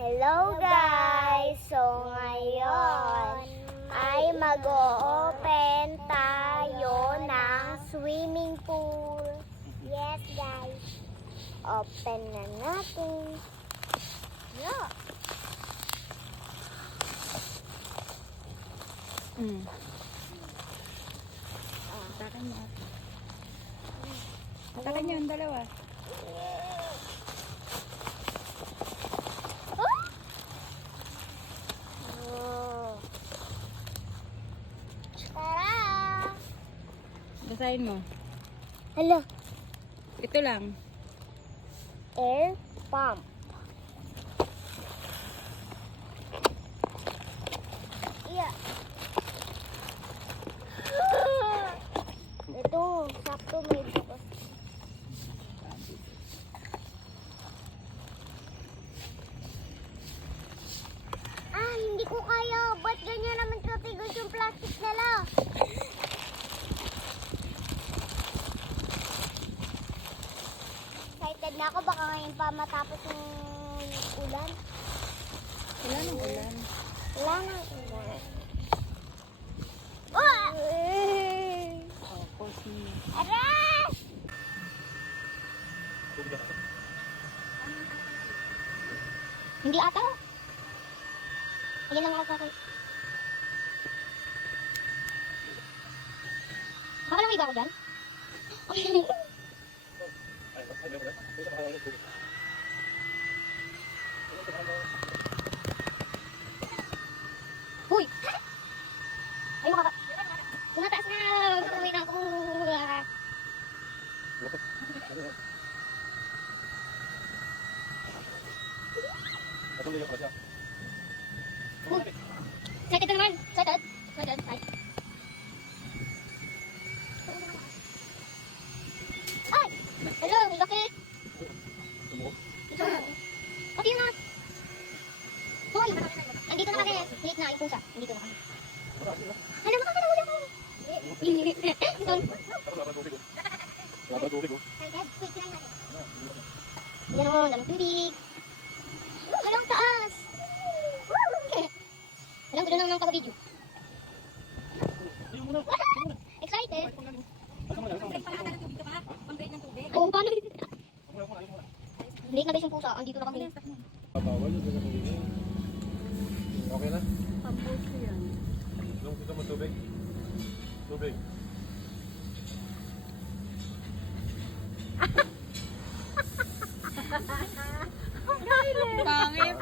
Hello guys! So ngayon ay mag-o-open tayo ng swimming pool. Yes guys! Open na natin. Yeah. Atakan mo. Atakan niyo ang dalawa. Oh. Tara! Basahin mo. Hala, Ito lang. air pump. Yeah. Ito, sakto may bukas. Hindi ko kaya. Ba't ganyan naman katigas yung plastic nila? Excited na ako. Baka ngayon pa matapos yung ulan. Wala nang ulan. Wala nang ulan. Oh! Oh, pause mo. Aray! Hindi ata. Ayan lang ako sa akin. Baka lang iba ako dyan. Uy! Ay, makaka... Tumataas na! Wait na ako. Uy! Excited ka naman! Excited! Excited! Ay! Hello! Laki! Pati yun na! Hoy! Andito na kami! Late na yung pusa. Andito na kami. Ano mo ka na ulit ako? Excited? Quick lang natin. Yan o, daming tubig. Walang taas! Walang gulo nang pag-video. Excited? Oo, paano? Late na guys yung pusa. Andito na kami. Okay na? Pag-pause ko yan. Nung gusto mo tubig? Tubig. Pangit.